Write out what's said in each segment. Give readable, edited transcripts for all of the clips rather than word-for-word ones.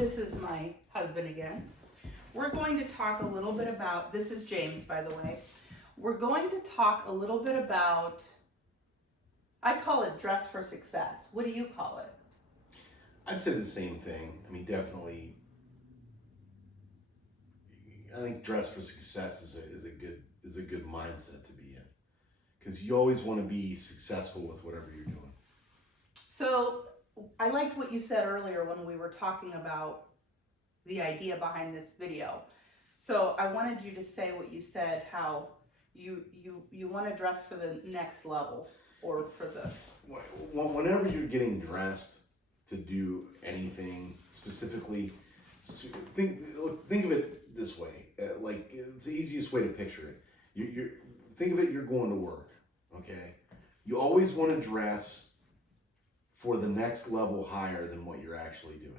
This is my husband again. We're going to talk a little bit about, this is James, by the way. We're going to talk a little bit about, I call it dress for success. What do you call it? I'd say the same thing. I mean, definitely. I think dress for success is a good mindset to be in, because you always want to be successful with whatever you're doing. So I liked what you said earlier when we were talking about the idea behind this video. So I wanted you to say what you said, how you want to dress for the next level, or for the... Whenever you're getting dressed to do anything specifically, think of it this way. Like, it's the easiest way to picture it. You think of it, you're going to work, okay? You always want to dress for the next level higher than what you're actually doing.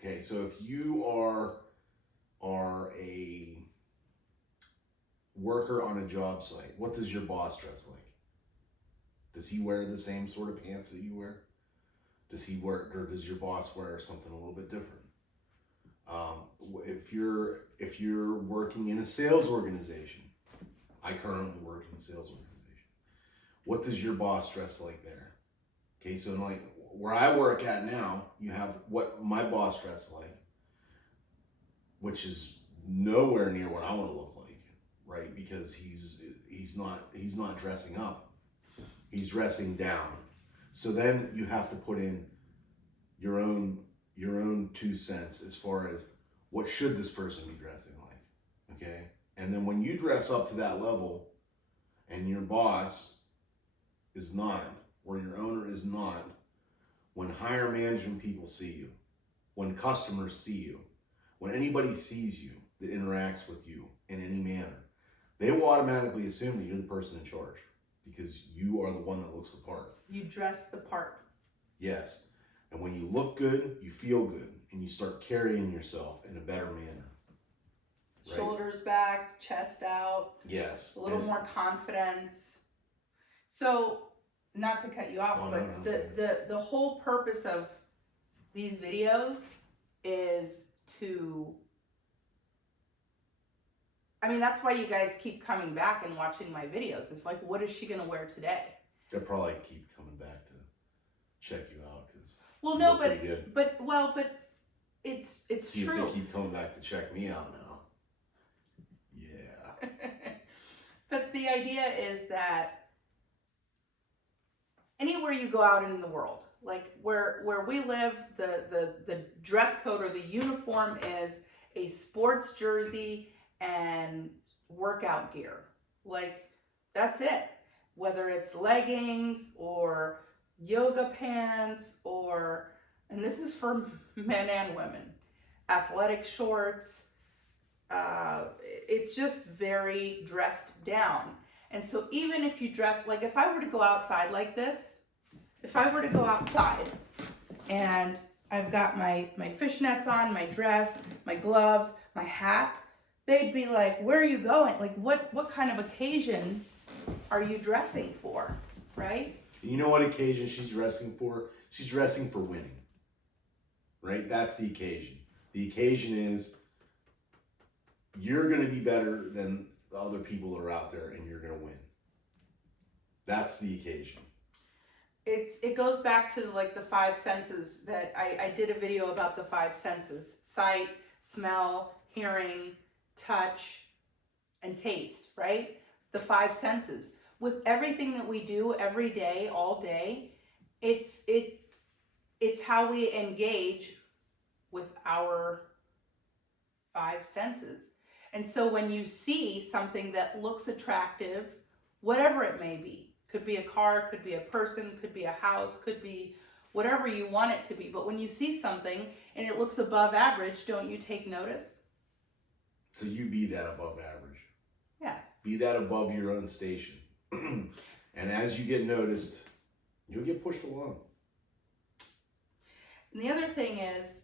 Okay, so if you are a worker on a job site, what does your boss dress like? Does he wear the same sort of pants that you wear? Does he wear, or does your boss wear something a little bit different? If you're working in a sales organization, I currently work in a sales organization. What does your boss dress like there? Okay, so like where I work at now, you have what my boss dressed like, which is nowhere near what I want to look like, right? Because he's not dressing up, he's dressing down. So then you have to put in your own 2 cents as far as what should this person be dressing like, okay? And then when you dress up to that level, and your boss is not, or your owner is not, when higher management people see you, when customers see you, when anybody sees you that interacts with you in any manner, they will automatically assume that you're the person in charge, because you are the one that looks the part. You dress the part. Yes. And when you look good, you feel good, and you start carrying yourself in a better manner. Right? Shoulders back, chest out. Yes. A little more confidence. So, not to cut you off, but the whole purpose of these videos is to, I mean, that's why you guys keep coming back and watching my videos. It's like, what is she going to wear today? They'll probably keep coming back to check you out, because but it's see true. If they keep coming back to check me out now. Yeah. But the idea is that anywhere you go out in the world, like where we live, the dress code or the uniform is a sports jersey and workout gear. Like, that's it. Whether it's leggings or yoga pants, or, and this is for men and women, athletic shorts. It's just very dressed down. And so even if you dress, like if I were to go outside like this, if I were to go outside and I've got my fishnets on, my dress, my gloves, my hat, they'd be like, where are you going? Like, what kind of occasion are you dressing for, right? You know what occasion she's dressing for? She's dressing for winning. Right? That's the occasion. The occasion is you're going to be better than the other people that are out there, and you're going to win. That's the occasion. It goes back to like the 5 senses that I did a video about the 5 senses: sight, smell, hearing, touch, and taste, right? The 5 senses. With everything that we do every day, all day, it's how we engage with our 5 senses. And so when you see something that looks attractive, whatever it may be, could be a car, could be a person, could be a house, could be whatever you want it to be. But when you see something and it looks above average, don't you take notice? So you be that above average. Yes. Be that above your own station. And as you get noticed, you'll get pushed along. And the other thing is,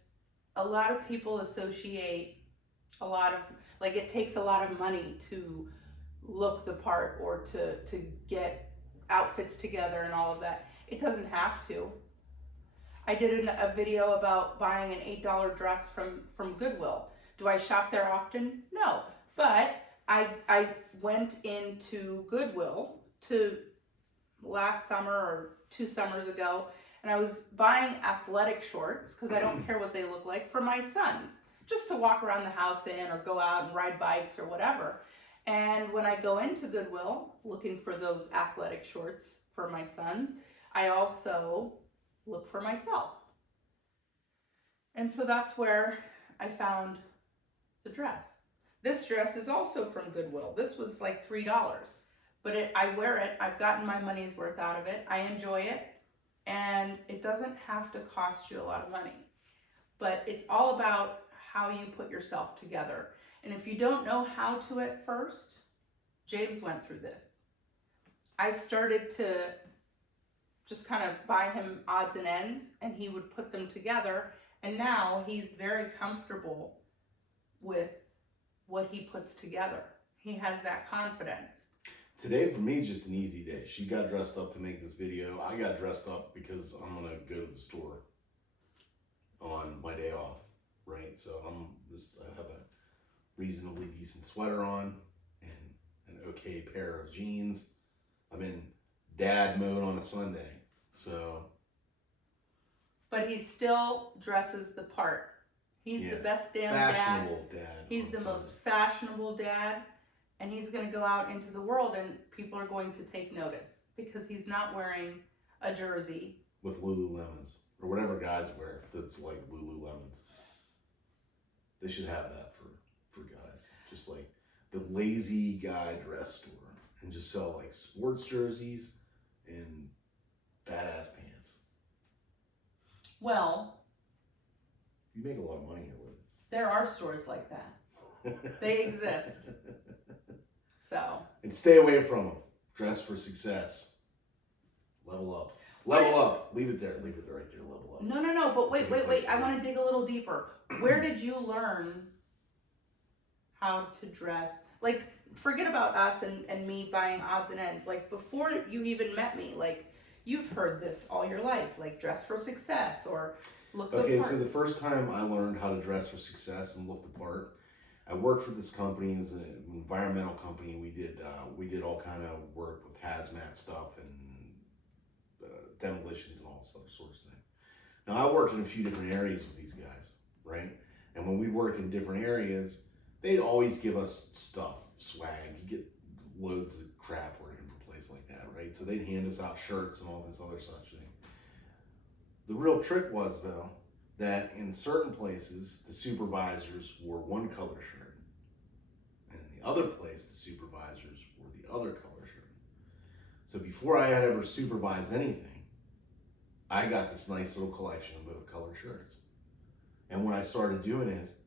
a lot of people associate a lot of, like, it takes a lot of money to look the part or to get outfits together and all of that. It doesn't have to. I did a video about buying an $8 dress from Goodwill. Do I shop there often? No, but I went into Goodwill to last summer or 2 summers ago, and I was buying athletic shorts because I don't care what they look like for my sons, just to walk around the house in or go out and ride bikes or whatever. And when I go into Goodwill looking for those athletic shorts for my sons, I also look for myself. And so that's where I found the dress. This dress is also from Goodwill. This was like $3, but I wear it. I've gotten my money's worth out of it. I enjoy it, and it doesn't have to cost you a lot of money. But it's all about how you put yourself together. And if you don't know how to at first, James went through this. I started to just kind of buy him odds and ends, and he would put them together. And now he's very comfortable with what he puts together. He has that confidence. Today for me is just an easy day. She got dressed up to make this video. I got dressed up because I'm gonna go to the store on my day off, right? So I have a reasonably decent sweater on and an okay pair of jeans. I'm in dad mode on a Sunday, so. But he still dresses the part. He's the best damn fashionable dad. He's the most fashionable dad, and he's going to go out into the world, and people are going to take notice because he's not wearing a jersey with Lululemons or whatever guys wear that's like Lululemons. They should have that for guys, just like the lazy guy dress store, and just sell like sports jerseys and badass pants. Well, you make a lot of money here with it. There are stores like that. They exist. So. And stay away from them. Dress for success. Level up. Level up. Leave it there. Leave it right there. Level up. No. But wait. I want to dig a little deeper. Where did you learn how to dress? Like, forget about us and me buying odds and ends. Like, before you even met me, like, you've heard this all your life. Like, dress for success or look the part. Okay, so the first time I learned how to dress for success and look the part, I worked for this company. It was an environmental company. We did all kind of work with hazmat stuff and demolitions and all sorts of things. Now I worked in a few different areas with these guys, right? And when we work in different areas, they'd always give us stuff, swag. You get loads of crap working for a place like that, right? So they'd hand us out shirts and all this other such thing. The real trick was, though, that in certain places, the supervisors wore one color shirt. And in the other place, the supervisors wore the other color shirt. So before I had ever supervised anything, I got this nice little collection of both color shirts. And what I started doing is,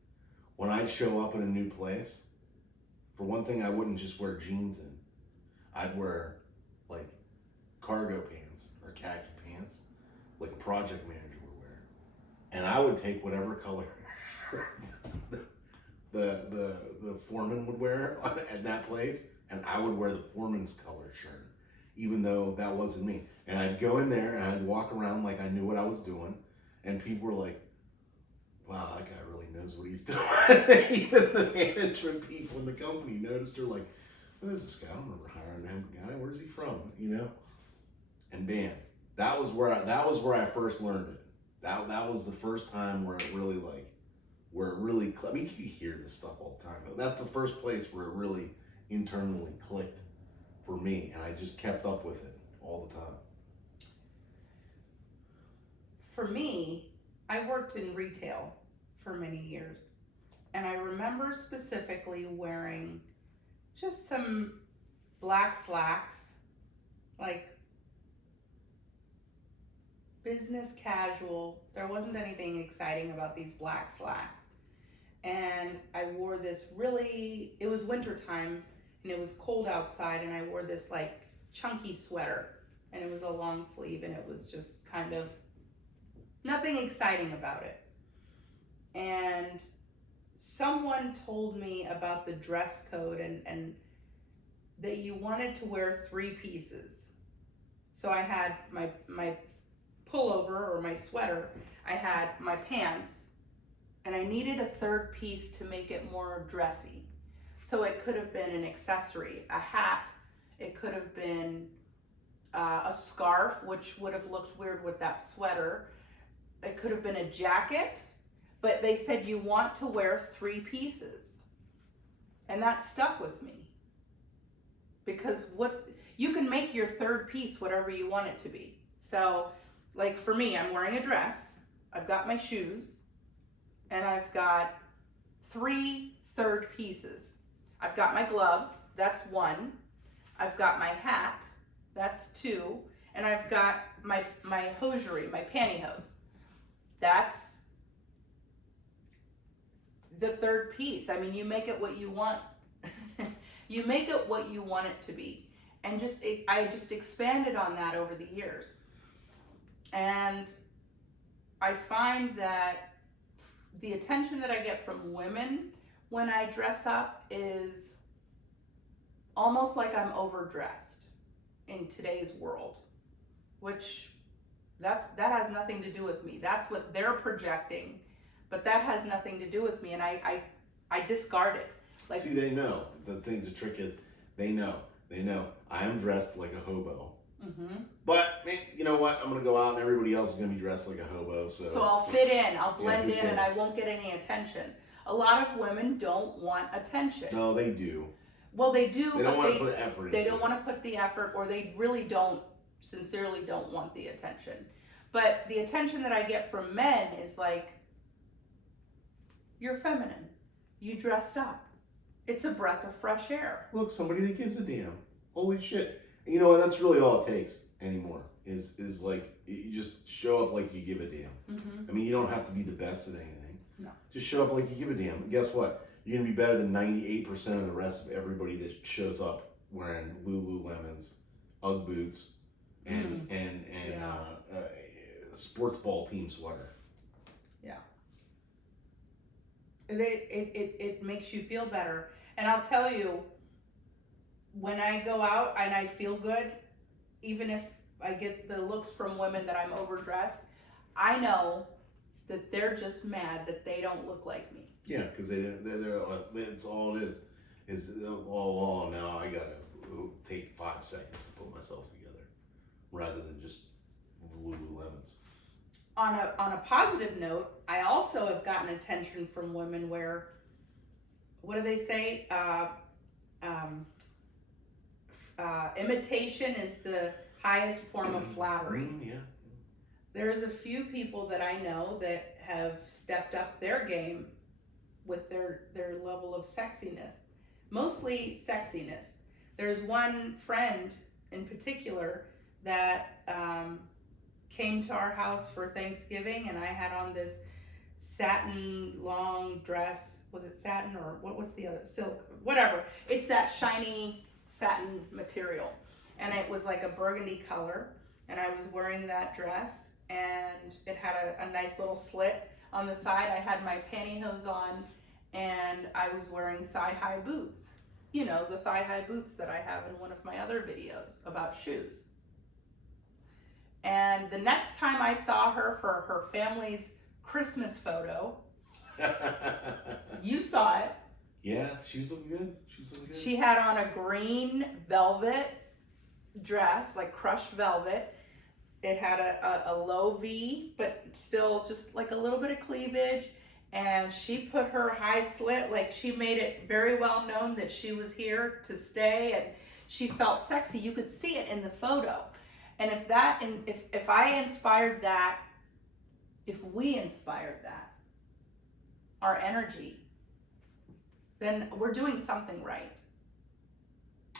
when I'd show up in a new place, for one thing, I wouldn't just wear jeans in. I'd wear, like, cargo pants or khaki pants, like a project manager would wear. And I would take whatever color shirt the foreman would wear at that place, and I would wear the foreman's color shirt, even though that wasn't me. And I'd go in there and I'd walk around like I knew what I was doing, and people were like, wow, that guy really knows what he's doing. Even the management people in the company noticed. They're like, who is this guy? I don't remember hiring him. Guy, where's he from? You know? And bam, that was where I first learned it. That was the first time where it really I mean, you hear this stuff all the time, but that's the first place where it really internally clicked for me, and I just kept up with it all the time. For me, I worked in retail for many years, and I remember specifically wearing just some black slacks, like business casual. There wasn't anything exciting about these black slacks. And I wore this it was wintertime and it was cold outside, and I wore this like chunky sweater, and it was a long sleeve, and it was just kind of nothing exciting about it. And someone told me about the dress code and that you wanted to wear 3 pieces. So I had my pullover or my sweater, I had my pants, and I needed a third piece to make it more dressy. So it could have been an accessory, a hat, it could have been a scarf, which would have looked weird with that sweater. It could have been a jacket, but they said you want to wear 3 pieces. And that stuck with me. Because you can make your third piece whatever you want it to be. So, like for me, I'm wearing a dress, I've got my shoes, and I've got 3 third pieces. I've got my gloves, that's 1. I've got my hat, that's 2. And I've got my hosiery, my pantyhose. That's the third piece. I mean, you make it what you want. You make it what you want it to be. And I just expanded on that over the years. And I find that the attention that I get from women when I dress up is almost like I'm overdressed in today's world, which that has nothing to do with me. That's what they're projecting, but that has nothing to do with me, and I discard it. Like, see, they know. The trick is, they know. I am dressed like a hobo. mm-hmm. But you know what? I'm gonna go out and everybody else is gonna be dressed like a hobo. So I'll fit in, I'll blend who in, and I cares? won't get any attention. A lot of women don't want attention. No, they do. Well, they do, They don't but want to put effort. they into don't it. want to put the effort, or they really sincerely don't want the attention. But the attention that I get from men is like, you're feminine, you dressed up, it's a breath of fresh air. Look, somebody that gives a damn. Holy shit! And you know what? That's really all it takes anymore. Is like, you just show up like you give a damn. Mm-hmm. I mean, you don't have to be the best at anything. No. Just show up like you give a damn. And guess what? You're gonna be better than 98% of the rest of everybody that shows up wearing Lululemons, UGG boots, and Yeah. sports ball team sweater. Yeah. It makes you feel better. And I'll tell you, when I go out and I feel good, even if I get the looks from women that I'm overdressed, I know that they're just mad that they don't look like me. Yeah, because they're it's all it is. Oh, now I gotta take 5 seconds to put myself together, rather than just Lululemons. On a positive note, I also have gotten attention from women where, what do they say? Imitation is the highest form of flattery. Yeah. There's a few people that I know that have stepped up their game with their level of sexiness, mostly sexiness. There's one friend in particular that came to our house for Thanksgiving, and I had on this satin long dress. Was it satin, or what's the other? Silk, whatever. It's that shiny satin material, and it was like a burgundy color, and I was wearing that dress, and it had a nice little slit on the side. I had my pantyhose on, and I was wearing thigh-high boots. You know, the thigh-high boots that I have in one of my other videos about shoes. And the next time I saw her for her family's Christmas photo, you saw it. Yeah, she was looking good. She had on a green velvet dress, like crushed velvet. It had a low V, but still just like a little bit of cleavage. And she put her high slit, like she made it very well known that she was here to stay, and she felt sexy. You could see it in the photo. And if I inspired that, if we inspired that, our energy, then we're doing something right.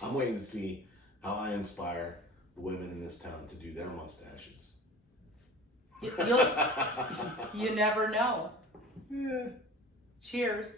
I'm waiting to see how I inspire the women in this town to do their mustaches. You never know. Yeah. Cheers.